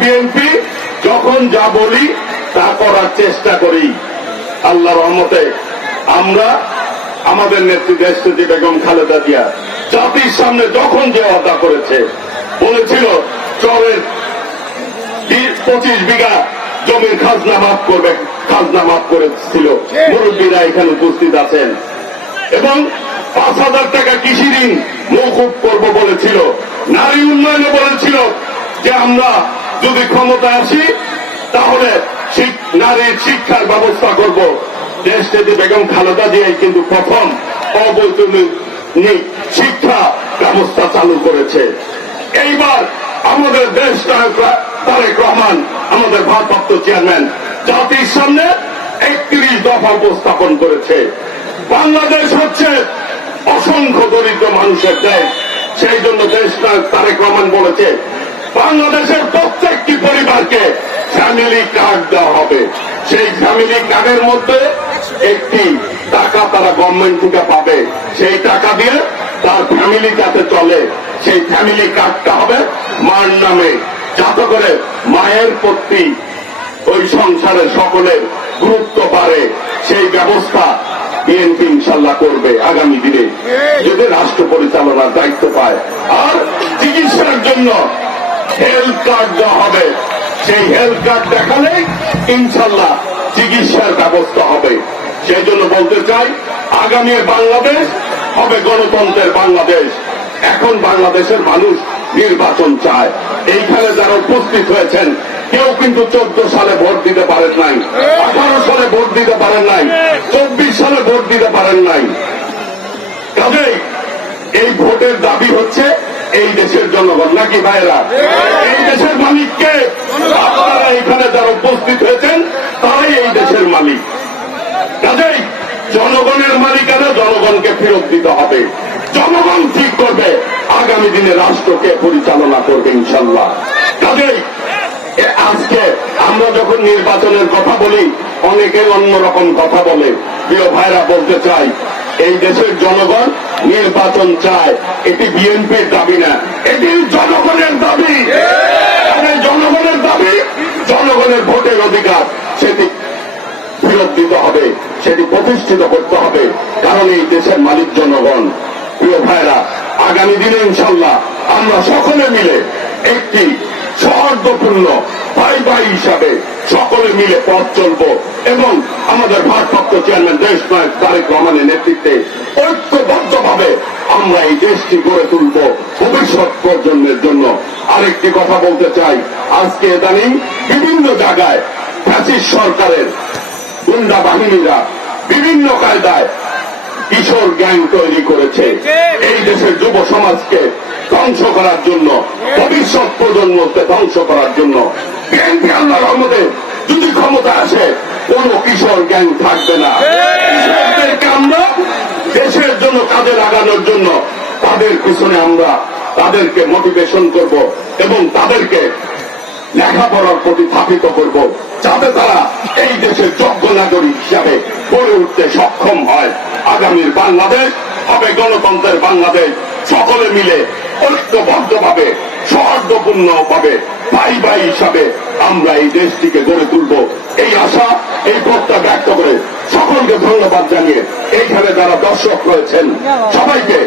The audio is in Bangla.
বিএনপি, যখন যা বলি তা করার চেষ্টা করি। আল্লাহ রহমতে আমরা আমাদের নেত্রী দেশটি বেগম খালেদা জিয়া জাতির সামনে যখন যে অদা করেছে, বলেছিল, চরের পঁচিশ বিঘা জমির খাজনা মাফ করবে, খাজনা মাফ করেছিল। মুরব্বীরা এখানে উপস্থিত আছেন। এবং পাঁচ হাজার টাকা কৃষি ঋণ মৌকুব করব বলেছিল। নারী উন্নয়নে বলেছিল যে আমরা যদি ক্ষমতায় আসি, তাহলে নারীর শিক্ষার ব্যবস্থা করব। দেশটি বেগম খালেদা জিয়াই কিন্তু প্রথম অবৈতনিক শিক্ষা ব্যবস্থা চালু করেছে। এইবার আমাদের দেশ তারেক রহমান, আমাদের ভারপ্রাপ্ত চেয়ারম্যান, জাতির সামনে একত্রিশ দফা উপস্থাপন করেছে। বাংলাদেশ হচ্ছে অসংখ্য দরিদ্র মানুষের দেশ। সেই জন্য দেশ তারেক রহমান বলেছে বাংলাদেশের প্রত্যেকটি পরিবারকে ফ্যামিলি কার্ড দেওয়া হবে। সেই ফ্যামিলি কার্ডের মধ্যে একটি টাকা তারা গভর্নমেন্ট থেকে পাবে। সেই টাকা দিয়ে তার ফ্যামিলি যাতে চলে, সেই ফ্যামিলি কার্ডটা হবে মার নামে। যাতে করে মায়ের প্রতি ওই সংসারের সকলের গুরুত্ব বাড়ে। সেই ব্যবস্থা বিএনপি ইনশাল্লাহ করবে আগামী দিনে। যদি রাষ্ট্র পরিচালনার দায়িত্ব পায়। আর চিকিৎসার জন্য হেলথ কার্ড দেওয়া হবে। সেই হেলথ কার্ড দেখালেই ইনশাল্লাহ চিকিৎসার ব্যবস্থা হবে। সেই জন্য বলতে চাই, আগামী বাংলাদেশ হবে গণতন্ত্রের বাংলাদেশ। এখন বাংলাদেশের মানুষ নির্বাচন চায়। এইখানে যারা উপস্থিত হয়েছেন, কেউ কিন্তু চোদ্দ সালে ভোট দিতে পারেন নাই, আঠারো সালে ভোট দিতে পারেন নাই, চব্বিশ সালে ভোট দিতে পারেন নাই। কাজেই এই ভোটের দাবি হচ্ছে এই দেশের জনগণ নাকি ভাইরা এই দেশের মালিককে আপনারা এখানে যারা উপস্থিত হয়েছেন তারাই এই দেশের মালিক। কাজেই জনগণের মালিকানা জনগণকে ফেরত দিতে হবে। জনগণ ঠিক করবে আগামী দিনে রাষ্ট্রকে পরিচালনা করবে ইনশাল্লাহ। কাজেই আজকে আমরা যখন নির্বাচনের কথা বলি অনেকে অন্যরকম কথা বলে। প্রিয় ভাইরা বলতে চাই এই দেশের জনগণ নির্বাচন চায়। এটি বিএনপির দাবি না, এটি জনগণের দাবি। জনগণের দাবি, জনগণের ভোটের অধিকার। সেটি ফেরত দিতে হবে, সেটি প্রতিষ্ঠিত করতে হবে, কারণ এই দেশের মালিক জনগণ। প্রিয় ভাইরা আগামী দিনে ইনশাল্লাহ আমরা সকলে মিলে একটি সৌহার্দ্যপূর্ণ ভাই ভাই হিসাবে সকলে মিলে পথ চলব এবং আমাদের ভারপ্রাপ্ত চেয়ারম্যান দেশ নায়ক তারেক রহমানের নেতৃত্বে ঐক্যবদ্ধভাবে আমরা এই দেশটি গড়ে তুলব ভবিষ্যৎ প্রজন্মের জন্য। আরেকটি কথা বলতে চাই। আজকে ইদানিং বিভিন্ন জায়গায় ফ্যাসিস সরকারের গুন্ডা বাহিনীরা বিভিন্ন কায়দায় কিশোর গ্যাং তৈরি করেছে। এই দেশের যুব সমাজকে ধ্বংস করার জন্য, ভবিষ্যৎ প্রজন্মকে ধ্বংস করার জন্য। বিএনপি আল্লাহ রহমতে যদি ক্ষমতা আসে কোন কিশোর গ্যাং থাকবে না। কিশোরদেরকে আমরা দেশের জন্য কাজে লাগানোর জন্য, তাদের পিছনে আমরা তাদেরকে মোটিভেশন করব এবং তাদেরকে লেখাপড়ার প্রতি স্থাপিত করব যাতে তারা এই দেশের যোগ্য নাগরিক হিসাবে গড়ে উঠতে সক্ষম হয়। আগামীর বাংলাদেশ হবে গণতন্ত্রের বাংলাদেশ। সকলে মিলে ঐক্যবদ্ধভাবে সৌহার্দ্যপূর্ণ ভাবে ভাই ভাই হিসাবে আমরা এই দেশটিকে গড়ে তুলব। এই আশা এই প্রত্যয় ব্যক্ত করে সকলকে ধন্যবাদ জানিয়ে এইখানে যারা দর্শক রয়েছেন সবাইকে